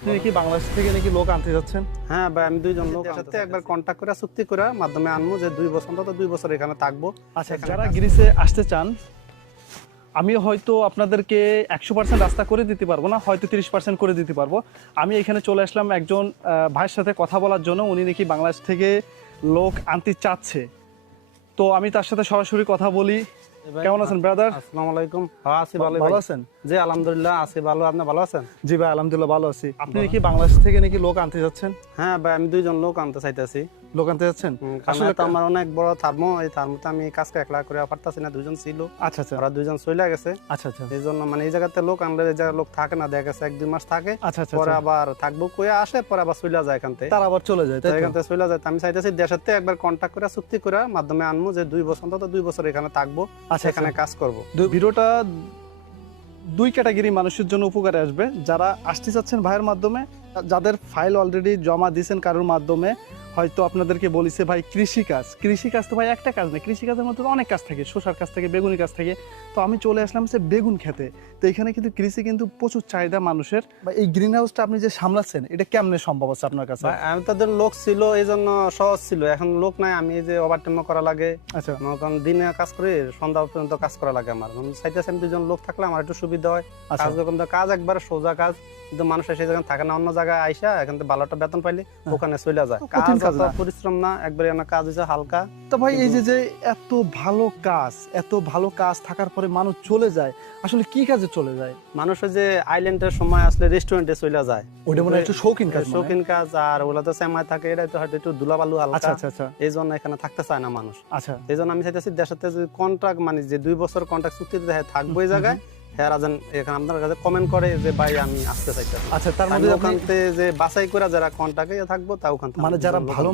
আপনি কি বাংলাদেশ থেকে নাকি লোক আনতে যাচ্ছেন? হ্যাঁ ভাই, আমি দুইজন লোক সাথে একবার কন্ট্যাক্ট করে চুক্তি করে মাধ্যমে আনবো যে 2 বছর অন্তত 2 বছর এখানে থাকবো। আচ্ছা, যারা গ্রিসে আসতে চান, আমি হয়তো আপনাদেরকে 100% রাস্তা করে দিতে পারবো না, হয়তো 30% করে দিতে পারবো। আমি এখানে চলে আসলাম একজন ভাইয়ের সাথে কথা বলার জন্য। উনি নাকি বাংলাদেশ থেকে লোক আনতে চাচ্ছে, তো আমি তার সাথে সরাসরি কথা বলি। কেমন আছেন ব্রাদার? আসসালামু আলাইকুম। হ্যাঁ আছি ভালো। ভালো আছেন? জি আলহামদুলিল্লাহ আছি ভালো। আপনি ভালো আছেন? জি ভাই আলহামদুলিল্লাহ ভালো আছি। আপনি নাকি বাংলাদেশ থেকে নাকি লোক আনতে যাচ্ছেন? হ্যাঁ ভাই, আমি দুইজন লোক আনতে চাইতেছি। লোক আনতে যাচ্ছেন? আসলে তো আমার অনেক বড় থার্মো, এই থার্মোতে আমি কাজকে একলা করে পারতাছি না, দুজন ছিল। আচ্ছা আচ্ছা ওরা দুইজন চলে গেছে। আচ্ছা আচ্ছা এই জন্য মানে এই জায়গাতে লোক আনলে এই জায়গায় লোক থাকে না, দেখা গেছে 1-2 মাস থাকে, আচ্ছা আচ্ছা পরে আচ্ছা। আবার থাকবো কয়ে আসে, পরে আবার চলে যায় এখান থেকে। তারা আবার চলে যায়, তাই তো? এখান থেকে চলে যায়। আমি চাইতেছি দেশের থেকে একবার কন্ট্যাক্ট করে চুক্তি করে মাধ্যমে আনবো যে 2 বছর অন্তত 2 বছর এখানে থাকবো, আচ্ছা, এখানে কাজ করবো। ভিডিওটা দুই ক্যাটাগরি মানুষের জন্য উপকারে আসবে। যারা আসতে চাচ্ছেন ভাইয়ের মাধ্যমে, যাদের ফাইল অলরেডি জমা দিয়েছেন কারোর মাধ্যমে, হয়তো আপনাদেরকে বলিছে ভাই কৃষিকাজ তো ভাই একটা কাজ না, কৃষিকাজের মধ্যে তো অনেক কাজ থাকে, শসার কাজ থাকে, বেগুনি কাজ থাকে। তো আমি চলে আসলাম হচ্ছে বেগুন খেতে। তো এখানে কিন্তু কৃষি কিন্তু প্রচুর চাহিদা মানুষের। বা এই গ্রিন হাউসটা আপনি যে সামলাচ্ছেন, এটা কেমনে সম্ভব আছে আপনার কাছে? আমি তাদের লোক ছিল এই জন্য সহজ ছিল, এখন লোক নাই। আমি এই যে ওভারটাইম করা লাগে, আচ্ছা কারণ দিনে কাজ করি, সন্ধ্যা পর্যন্ত কাজ করা লাগে আমার। চাইতেছি আমি দুজন লোক থাকলে আমার একটু সুবিধা হয়। আচ্ছা কাজ যখন কাজ একবার সোজা কাজ, কিন্তু মানুষ এসে যখন থাকে না, অন্য জায়গায় আইসা এখান থেকে ভালো একটা বেতন পাইলে ওখানে চলে যায়। কঠিন কাজ কাজ অত না। পরিশ্রম না, একবারে কাজ হয়েছে হালকা। তো ভাই এই যে এত ভালো কাজ থাকার পরে মানুষ চলে যায়, আসলে কি কাজে চলে যায়? মানুষ ওই যে আইল্যান্ডের সময় আসলে রেস্টুরেন্টে চলে যায়, ওটা মনে হয় একটু শৌখিন কাজ, শৌখিন কাজ। আর ওগুলা তো সেমাই থাকে, এটা তো হয়তো একটু ধুলাবালু আচ্ছা হালকা, আচ্ছা আচ্ছা এই জন্য এখানে থাকতে চায় না মানুষ। আচ্ছা এই জন্য আমি চাইতেছি দেশের যে কন্ট্রাক্ট, মানে যে 2 বছর কন্ট্রাক্ট চুক্তিতে থাকবো এই জায়গায়, হ্যাঁ রাজন এখানে আপনার কাছে কমেন্ট করে যে ভাই আমি আসতে চাইতেছি। আচ্ছা, তার আমি মধ্যে আপনি ওখান থেকে যে বাছাই করে যারা কন্ট্রাক্টে থাকবো তা ওখান থেকে মানে যারা ভালো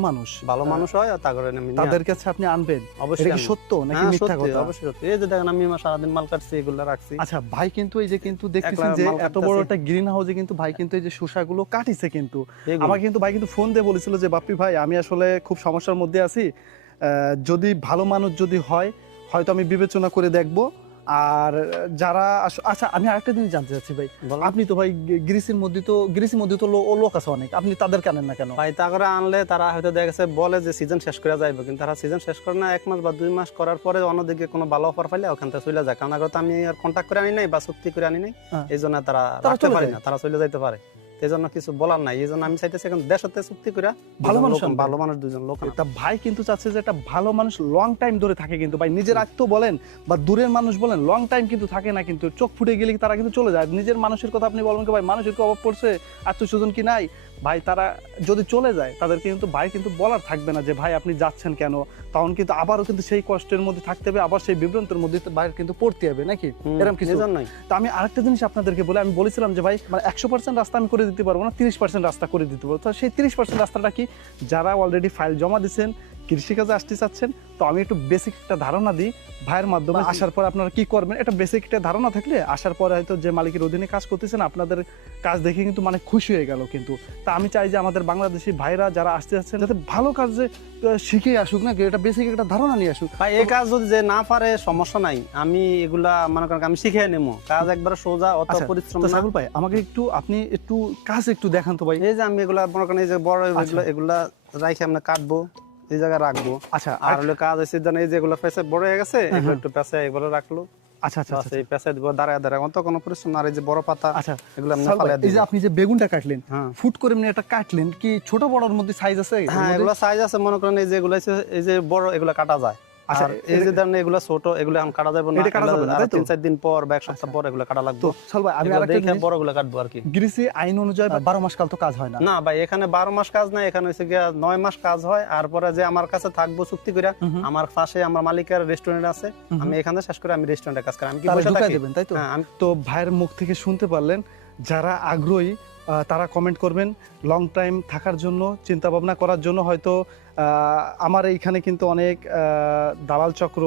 মানুষ হয় আর তারপরে আমি নিয়ে তাদের কাছে আপনি আনবেন? অবশ্যই এটা কি আনবো। সত্য নাকি হ্যাঁ, মিথ্যা সত্যি, কথা? অবশ্যই সত্যি। এই যে দেখেন আমি সারাদিন মাল কাটছি, এগুলো রাখছি। আচ্ছা ভাই, কিন্তু এই যে কিন্তু দেখতেছেন একলা যে মাল এত বড় কাটতাছি। একটা গ্রিন হাউসে কিন্তু ভাই কিন্তু এই যে শসাগুলো কাটিছে কিন্তু। এগুলো। আমাকে কিন্তু ভাই কিন্তু ফোন দিয়ে বলেছিল যে বাপ্পি ভাই, আমি আসলে খুব সমস্যার মধ্যে আছি, যদি ভালো মানুষ যদি হয় হয়তো আমি বিবেচনা করে দেখব। আর যারা আচ্ছা, আমি আরেকটা জিনিস জানতে চাচ্ছি ভাই, বলো। আপনি তো ভাই গ্রিসের মধ্যে তো লোক আছে অনেক, আপনি তাদেরকে আনেন না কেন? ভাই তা করে আনলে তারা হয়তো দেখা গেছে বলে যে সিজন শেষ করে যাইবে, কিন্তু তারা সিজন শেষ করে না, 1 মাস বা 2 মাস করার পরে অন্যদিকে কোনো ভালো অফার পাইলে ওখান থেকে চলে যায়। কারণ আগে তো আমি আর কন্ট্যাক্ট করে আনি নাই বা চুক্তি করে আনি নাই, হ্যাঁ। এই জন্য তারা রাখতে চলে পারে যায়। না, তারা চলে যাইতে পারে। এই জন্য কিছু বলার নাই। এই জন্য আমি চাইতেছি এখন দেশের সাথে চুক্তি করে ভালো মানুষ লোক, আনবে। ভালো মানুষ 2 জন লোক আনবো। তা ভাই কিন্তু চাচ্ছে যে একটা ভালো মানুষ লং টাইম ধরে থাকে কিন্তু ভাই, নিজের আত্মীয় বলেন বা দূরের মানুষ বলেন, লং টাইম কিন্তু থাকে না, কিন্তু চোখ ফুটে গেলে তারা কিন্তু চলে যায়। নিজের মানুষের কথা আপনি বলবেন কি ভাই, মানুষের কি অভাব পড়ছে, আত্মীয় স্বজন কি নাই? ভাই তারা যদি চলে যায় তাদেরকে কিন্তু ভাই কিন্তু বলার থাকবে না যে ভাই আপনি যাচ্ছেন কেন, তখন কিন্তু আবারও কিন্তু সেই কষ্টের মধ্যে থাকতে হবে, আবার সেই বিভ্রান্তের মধ্যে বাইরে কিন্তু পড়তে হবে নাকি এরকম কিছু। এই জন্যই তো আমি আরেকটা জিনিস আপনাদেরকে বলে, আমি বলেছিলাম যে ভাই মানে 100% রাস্তা আমি করে দিতে পারবো না, 30% রাস্তা করে দিতে পারবো। তো সেই 30% রাস্তাটা কি, যারা অলরেডি ফাইল জমা দিচ্ছেন, কৃষিকাজে আসতে চাচ্ছেন, তো আমি একটু বেসিক একটা ধারণা দিই ভাইয়ের মাধ্যমে। আসার পর আপনারা কি করবেন, এটা বেসিক একটা ধারণা থাকলে আসার পরে হয়তো যে মালিকের অধীনে কাজ করতেছেন, আপনাদের কাজ দেখে কিন্তু মানে খুশি হয়ে গেল কিন্তু। তা আমি চাই যে আমাদের বাংলাদেশি ভাইরা যারা আসতে যাচ্ছেন যাতে ভালো কাজে শিখে আসুক, নাকি এটা বেসিক একটা ধারণা নিয়ে আসুক। ভাই এই কাজ যদি যে না পারে সমস্যা নাই, আমি এগুলা মনে করেন আমি শিখে নেবো। কাজ একবার সোজা, অত আচ্ছা, পরিশ্রম তো না। সাইফুল ভাই আমাকে একটু আপনি একটু কাজ একটু দেখান তো ভাই। এই যে আমি এগুলা মনে করেন এই যে বড় আচ্ছা। এগুলা রাইখে আমরা কাটবো, এই জায়গায় রাখবো। আচ্ছা আর হলো কাজ হচ্ছে যেন এই যে এগুলো পেঁচে বড় হয়ে গেছে, এগুলো একটু পেঁচে এগুলো রাখলো। আচ্ছা আচ্ছা বাস এই পেঁচে দিব দাঁড়ায় দাঁড়ায়, অত কোনো পরিশ্রম না। আর এই যে বড় পাতা, আচ্ছা, এগুলো আমরা সাইফুল ভাই, ফালায় এই যে দিব। আপনি যে বেগুনটা কাটলেন, হ্যাঁ ফুট করে এমনি একটা কাটলেন, কি ছোট বড়র মধ্যে সাইজ আছে? এর হ্যাঁ, মধ্যে? এগুলো সাইজ আছে, মনে করেন এই যে এগুলো এই যে বড়, এগুলো কাটা যায়। আচ্ছা, আর এই যে ধরেন এগুলো ছোট, এগুলো এখন কাটা যাবে না। এটা কাটা যাবে না, আর তাই তো? 3-4 দিন পর বা 1 সপ্তাহ পর এগুলো কাটা লাগবে। তো সাইফুল ভাই, আমি এগুলো আরেকটা দেখে জিনিস, বড়গুলো কাটবো আর কি। গ্রিসে আইন অনুযায়ী 12 মাস কাল তো কাজ হয় না। না ভাই, এখানে 12 মাস কাজ নাই, এখানে হচ্ছে গিয়া 9 মাস কাজ হয়। আর পরে যে আমার কাছে থাকবো চুক্তি করে, আমার পাশে আমার মালিকের রেস্টুরেন্ট আছে, আমি এখানে শেষ করে আমি রেস্টুরেন্টে কাজ করি। আমি কি তারা বসে ঢুকাই থাকি? দেবেন, তাই তো? হ্যাঁ, আমি তো ভাইয়ের মুখ থেকে শুনতে পারলেন, যারা আগ্রহী তারা কমেন্ট করবেন। লং টাইম থাকার জন্য, চিন্তা ভাবনা করার জন্য হয়তো আমার এইখানে কিন্তু অনেক দালাল চক্র,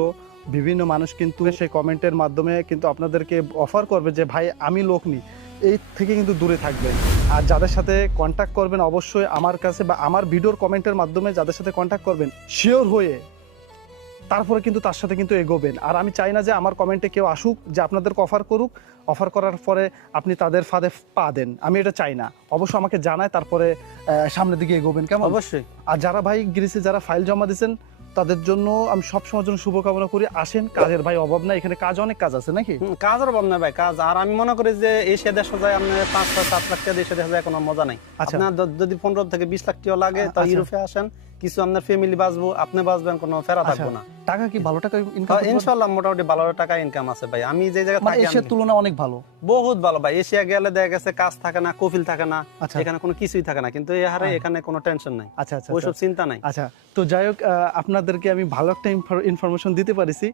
বিভিন্ন মানুষ কিন্তু সেই কমেন্টের মাধ্যমে কিন্তু আপনাদেরকে অফার করবে যে ভাই আমি লোক নিই, এই থেকে কিন্তু দূরে থাকবেন। আর যাদের সাথে কন্ট্যাক্ট করবেন অবশ্যই আমার কাছে বা আমার ভিডিওর কমেন্টের মাধ্যমে যাদের সাথে কন্ট্যাক্ট করবেন, শিওর হয়ে তারপরে কিন্তু তার সাথে কিন্তু এগোবেন। আর আমি চাই না যে আমার কমেন্টে কেউ আসুক যে আপনাদেরকে অফার করুক, অফার করার পরে আপনি তাদের ফাঁদে পা দেন, আমি এটা চাই না। অবশ্য আমাকে জানায় তারপরে সামনের দিকে এগোবেন, কেমন? অবশ্যই। আর যারা ভাই গ্রিসে যারা ফাইল জমা দিয়েছেন তাদের জন্য আমি সবসময়ের জন্য শুভকামনা করি। আসেন, কাজের ভাই অভাব নাই, এখানে কাজ অনেক কাজ আছে নাকি? কাজের অভাব না ভাই, কাজ। আর আমি মনে করি যে এশিয়া দেশ যায় আপনি 5-7 লাখ টাকা দেশে দেখা যায় কোনো মজা নাই। আচ্ছা। আপনার যদি 15 থেকে 20 লাখ টাকা লাগে তো আচ্ছা। ইউরোপে আসেন, কিছু আপনার ফ্যামিলি বাঁচবো, আপনি বাঁচবেন, কোনো ফেরা আচ্ছা, থাকবো না। টাকা কি ভালো টাকা ইনকাম? ইনশাআল্লাহ মোটামুটি ভালো টাকা ইনকাম আছে ভাই। আমি যে জায়গায় মানে থাকি এশিয়ার তুলনা অনেক ভালো। বহুত ভালো ভাই। এশিয়া গেলে দেখা গেছে কাজ থাকে না, কফিল থাকে না, আচ্ছা। এখানে কোনো কিছুই থাকে না, কিন্তু এই হারে এখানে কোনো টেনশন নাই, আচ্ছা আচ্ছা ওইসব চিন্তা নাই। আচ্ছা, তো যাই হোক, আপনাদেরকে আমি ভালো একটা ইনফরমেশন দিতে পারিছি।